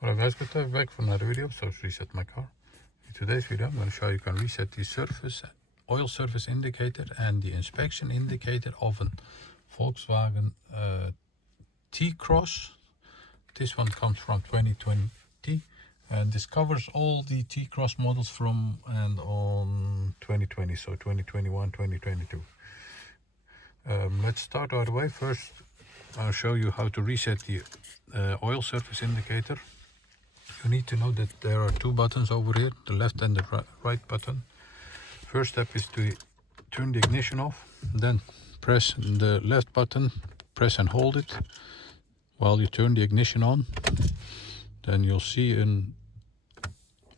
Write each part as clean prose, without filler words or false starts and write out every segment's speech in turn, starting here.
Hello guys, good to be back for another video. So let's reset my car. In today's video I'm going to show you can reset the oil surface indicator and the inspection indicator of a Volkswagen T-Cross. This one comes from 2020 and this covers all the T-Cross models from and on 2020, so 2021, 2022. Let's start right away. First I'll show you how to reset the oil surface indicator. You need to know that there are two buttons over here, the left and the right button. First step is to turn the ignition off, then press the left button, press and hold it while you turn the ignition on. Then you'll see an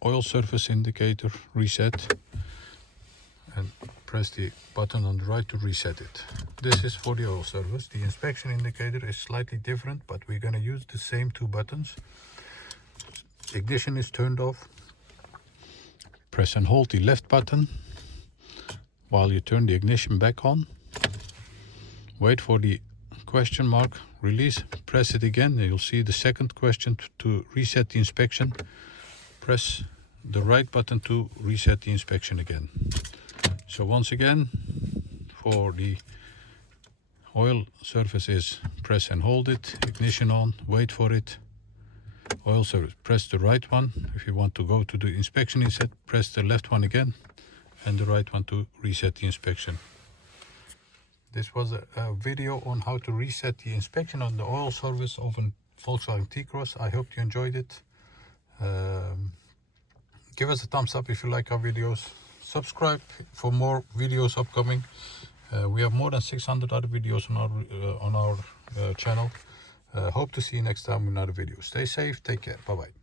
oil surface indicator reset, and press the button on the right to reset it. This is for the oil surface. The inspection indicator is slightly different, but we're going to use the same two buttons. Ignition is turned off. Press and hold the left button while you turn the ignition back on. Wait for the question mark, release, press it again, and you'll see the second question to reset the inspection. Press the right button to reset the inspection again. So once again, for the oil surface is press and hold it, ignition on, wait for it. Oil surface, press the right one. If you want to go to the inspection reset, press the left one again and the right one to reset the inspection. This was a video on how to reset the inspection on the oil surface of a Volkswagen T-Cross. I hope you enjoyed it. Give us a thumbs up if you like our videos. Subscribe for more videos upcoming. We have more than 600 other videos on our channel. Hope to see you next time in another video. Stay safe, take care, bye bye.